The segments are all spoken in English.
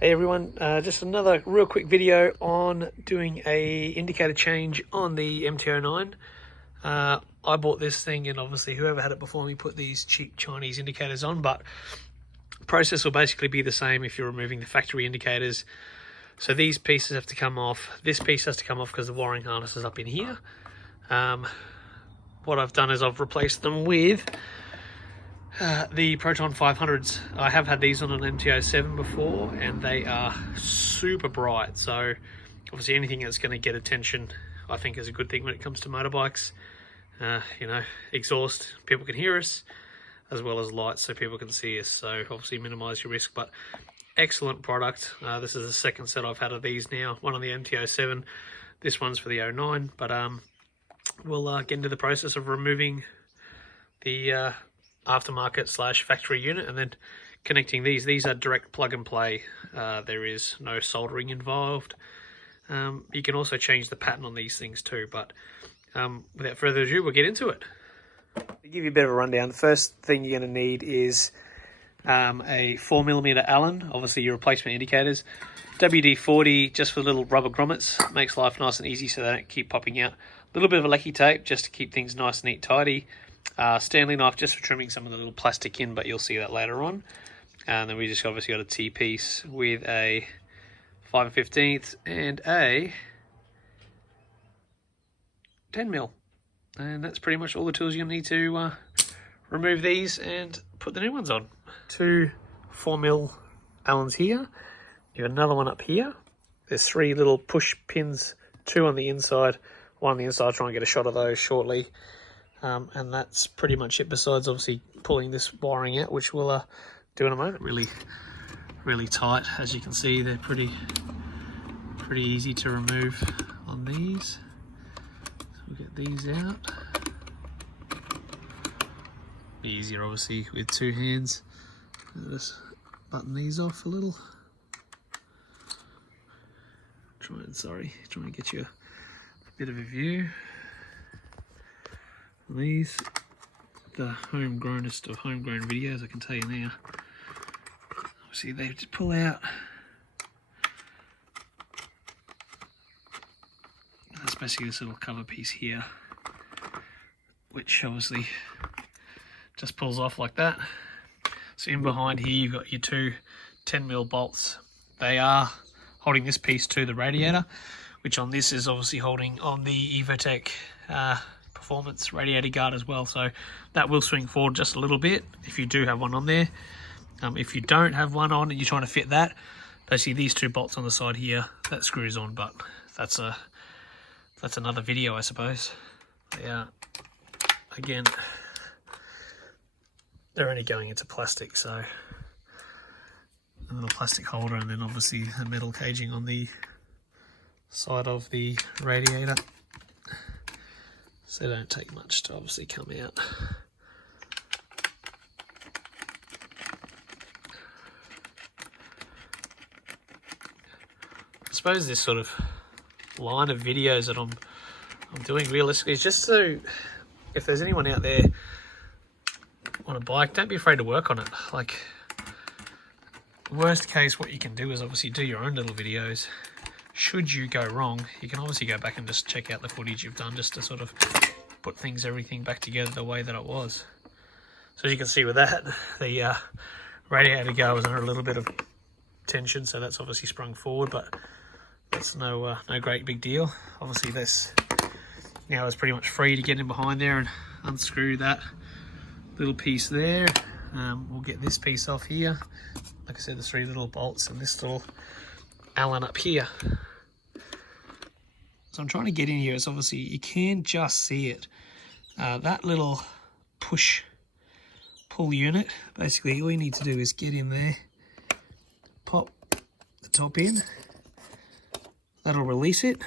Hey everyone, just another real quick video on doing a indicator change on the MT09. I bought this thing, and obviously whoever had it before me put these cheap Chinese indicators on, but the process will basically be the same if you're removing the factory indicators. So these pieces have to come off. This piece has to come off because the wiring harness is up in here. What I've done is I've replaced them with the Proton 500s. I have had these on an MT07 before, and they are super bright. So obviously anything that's going to get attention, I think, is a good thing when it comes to motorbikes. You know, exhaust, people can hear us, as well as lights so people can see us. So obviously minimize your risk, but excellent product. This is the second set I've had of these now. One on the MT07, this one's for the 09, but we'll get into the process of removing the aftermarket / factory unit and then connecting these. These are direct plug and play. There is no soldering involved. You can also change the pattern on these things too, but without further ado, we'll get into it. To give you a bit of a rundown, the first thing you're going to need is a 4mm Allen, obviously your replacement indicators. WD-40 just for little rubber grommets, makes life nice and easy so they don't keep popping out. A little bit of a lecky tape just to keep things nice, neat, tidy. Stanley knife just for trimming some of the little plastic in, but you'll see that later on. And then we just obviously got a T-piece with a 5/15 and a 10mm. And that's pretty much all the tools you're going to need to remove these and put the new ones on. Two 4mm Allens here. You have another one up here. There's three little push pins, two on the inside, one on the inside. I'll try and get a shot of those shortly. And that's pretty much it, besides obviously pulling this wiring out, which we'll do in a moment. Really tight, as you can see. They're pretty easy to remove on these. So we'll get these out. Be easier obviously with two hands. Just button these off a little. Try and get you a bit of a view. These, the homegrownest of homegrown videos, I can tell you now. Obviously they just pull out. That's basically this little cover piece here, which obviously just pulls off like that. So in behind here you've got your two 10mm bolts. They are holding this piece to the radiator, which on this is obviously holding on the Evotech Performance radiator guard as well. So that will swing forward just a little bit if you do have one on there. If you don't have one on and you're trying to fit that, basically these two bolts on the side here, that screws on, but that's another video, I suppose. Yeah, again, they're only going into plastic, so a little plastic holder, and then obviously a metal caging on the side of the radiator. So they don't take much to obviously come out. I suppose this sort of line of videos that I'm doing realistically is just so, if there's anyone out there on a bike, don't be afraid to work on it. Like, worst case, what you can do is obviously do your own little videos. Should you go wrong, you can obviously go back and just check out the footage you've done, just to sort of put everything back together the way that it was. So as you can see with that, the radiator guard was under a little bit of tension, so that's obviously sprung forward, but that's no great big deal. Obviously this now is pretty much free to get in behind there and unscrew that little piece there. We'll get this piece off here. Like I said, the three little bolts and this little Allen up here. So I'm trying to get in here. It's obviously, you can just see it. That little pull unit, basically all you need to do is get in there, pop the top in, that'll release it,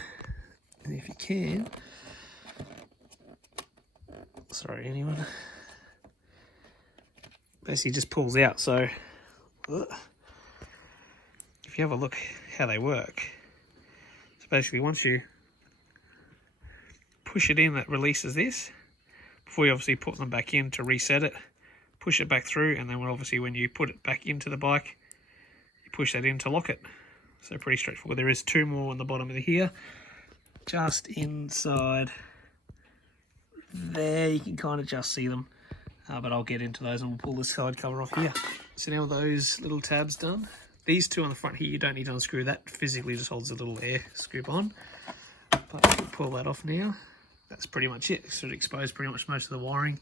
and if you can, sorry anyone, basically just pulls out. So if you have a look how they work, so basically once you push it in, that releases this. Before you obviously put them back in to reset it, push it back through, and then obviously when you put it back into the bike, you push that in to lock it. So pretty straightforward. There is 2 more on the bottom of here, just inside there. You can kind of just see them, but I'll get into those and we'll pull the side cover off here. So now with those little tabs done, these 2 on the front here, you don't need to unscrew. That physically just holds a little air scoop on. But we'll pull that off now. That's pretty much it. So it exposed pretty much most of the wiring.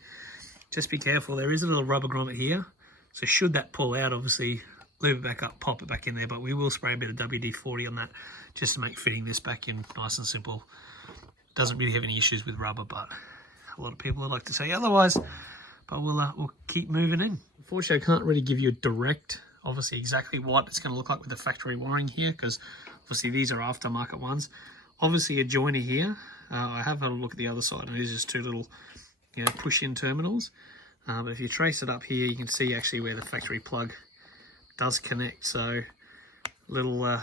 Just be careful, there is a little rubber grommet here. So should that pull out, obviously, lube it back up, pop it back in there. But we will spray a bit of WD-40 on that just to make fitting this back in nice and simple. Doesn't really have any issues with rubber, but a lot of people would like to say otherwise. But we'll keep moving in. Unfortunately, I can't really give you a direct, obviously, exactly what it's going to look like with the factory wiring here, because obviously these are aftermarket ones. Obviously a joiner here. I have had a look at the other side, and it is just 2 little, push-in terminals. But if you trace it up here, you can see actually where the factory plug does connect. So little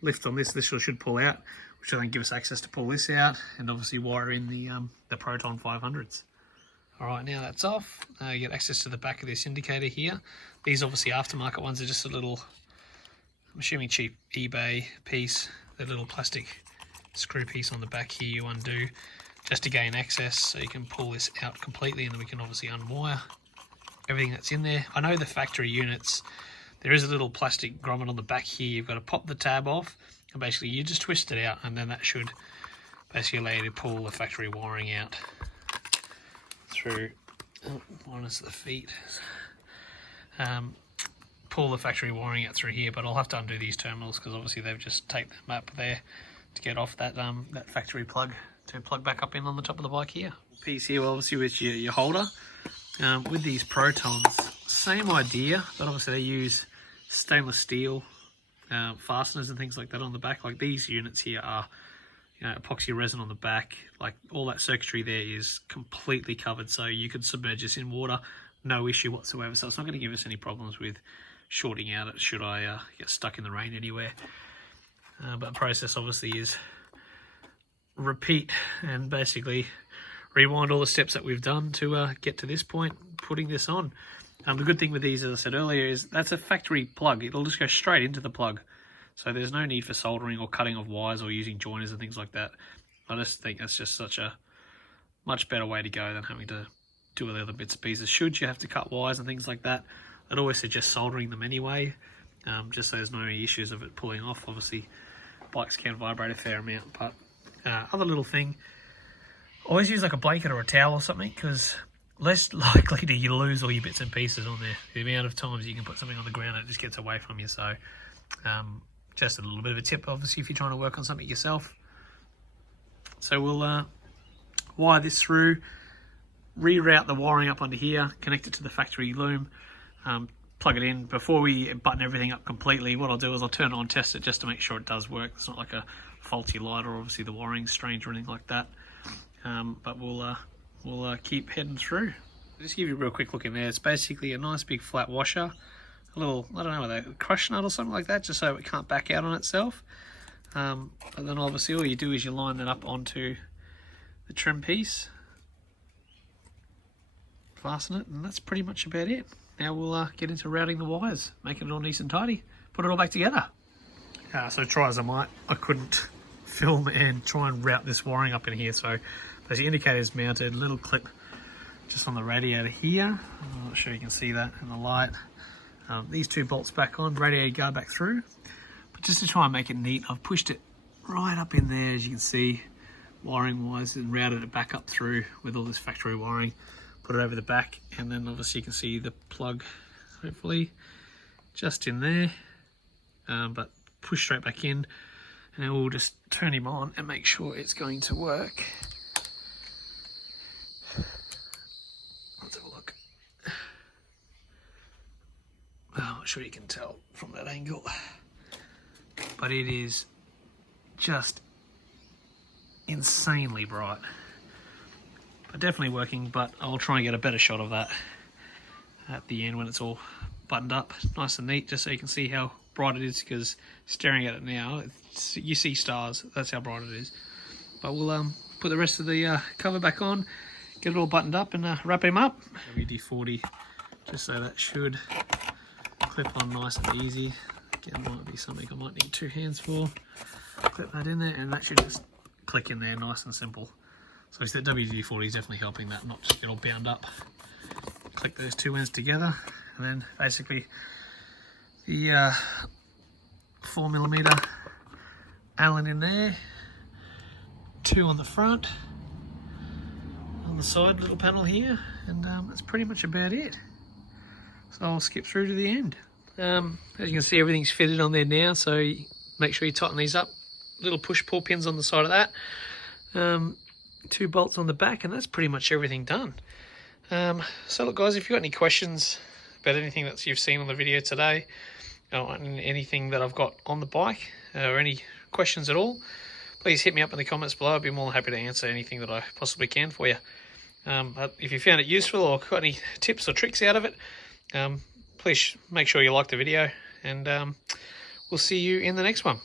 lift on this should pull out, which will then give us access to pull this out and obviously wire in the Proton 500s. All right, now that's off. You get access to the back of this indicator here. These obviously aftermarket ones are just a little, I'm assuming cheap eBay piece. The little plastic screw piece on the back here you undo just to gain access, so you can pull this out completely, and then we can obviously unwire everything that's in there. I know the factory units, there is a little plastic grommet on the back here. You've got to pop the tab off, and basically you just twist it out, and then that should basically allow you to pull the factory wiring out through, minus the feet, pull the factory wiring out through here. But I'll have to undo these terminals because obviously they've just taped them up there to get off that that factory plug to plug back up in on the top of the bike here. Piece here obviously with your holder. With these Protons, same idea, but obviously they use stainless steel fasteners and things like that on the back. Like these units here are epoxy resin on the back. Like all that circuitry there is completely covered, so you could submerge this in water, no issue whatsoever. So it's not going to give us any problems with shorting out it should I get stuck in the rain anywhere. But the process obviously is repeat and basically rewind all the steps that we've done to get to this point, putting this on. The good thing with these, as I said earlier, is that's a factory plug. It'll just go straight into the plug. So there's no need for soldering or cutting of wires or using joiners and things like that. I just think that's just such a much better way to go than having to do all the other bits and pieces. Should you have to cut wires and things like that, I'd always suggest soldering them anyway, just so there's no issues of it pulling off. Obviously, bikes can vibrate a fair amount, but other little thing, always use like a blanket or a towel or something, because less likely to you lose all your bits and pieces on there. The amount of times you can put something on the ground and it just gets away from you. So just a little bit of a tip, obviously, if you're trying to work on something yourself. So we'll wire this through, reroute the wiring up onto here, connect it to the factory loom, plug it in. Before we button everything up completely, what I'll do is I'll turn it on, test it just to make sure it does work. It's not like a faulty light or obviously the wiring's strange or anything like that. But we'll keep heading through. I'll just give you a real quick look in there. It's basically a nice big flat washer, a little, I don't know, a crush nut or something like that, just so it can't back out on itself. But then obviously all you do is you line that up onto the trim piece, fasten it, and that's pretty much about it. Now we'll get into routing the wires, making it all nice and tidy, put it all back together. So try as I might, I couldn't film and try and route this wiring up in here. So there's the indicators mounted, little clip just on the radiator here. I'm not sure you can see that in the light. These 2 bolts back on, radiator guard back through. But just to try and make it neat, I've pushed it right up in there, as you can see, wiring wise, and routed it back up through with all this factory wiring. Put it over the back, and then obviously you can see the plug, hopefully, just in there. But push straight back in, and then we'll just turn him on and make sure it's going to work. Let's have a look. Oh, I'm sure you can tell from that angle, but it is just insanely bright. But definitely working, but I'll try and get a better shot of that at the end when it's all buttoned up, nice and neat, just so you can see how bright it is, because staring at it now, you see stars, that's how bright it is. But we'll put the rest of the cover back on, get it all buttoned up, and wrap him up. WD-40, just so that should clip on nice and easy. Again, might be something I might need 2 hands for. Clip that in there, and that should just click in there, nice and simple. So that WD-40 is definitely helping that not just get all bound up. Click those 2 ends together, and then basically the 4mm Allen in there, 2 on the front, on the side little panel here, and that's pretty much about it. So I'll skip through to the end. As you can see, everything's fitted on there now, so make sure you tighten these up. Little push-pull pins on the side of that. 2 bolts on the back, and that's pretty much everything done. So look guys, if you've got any questions about anything that you've seen on the video today, or anything that I've got on the bike, or any questions at all, please hit me up in the comments below. I'll be more than happy to answer anything that I possibly can for you. If you found it useful or got any tips or tricks out of it, please make sure you like the video, and we'll see you in the next one.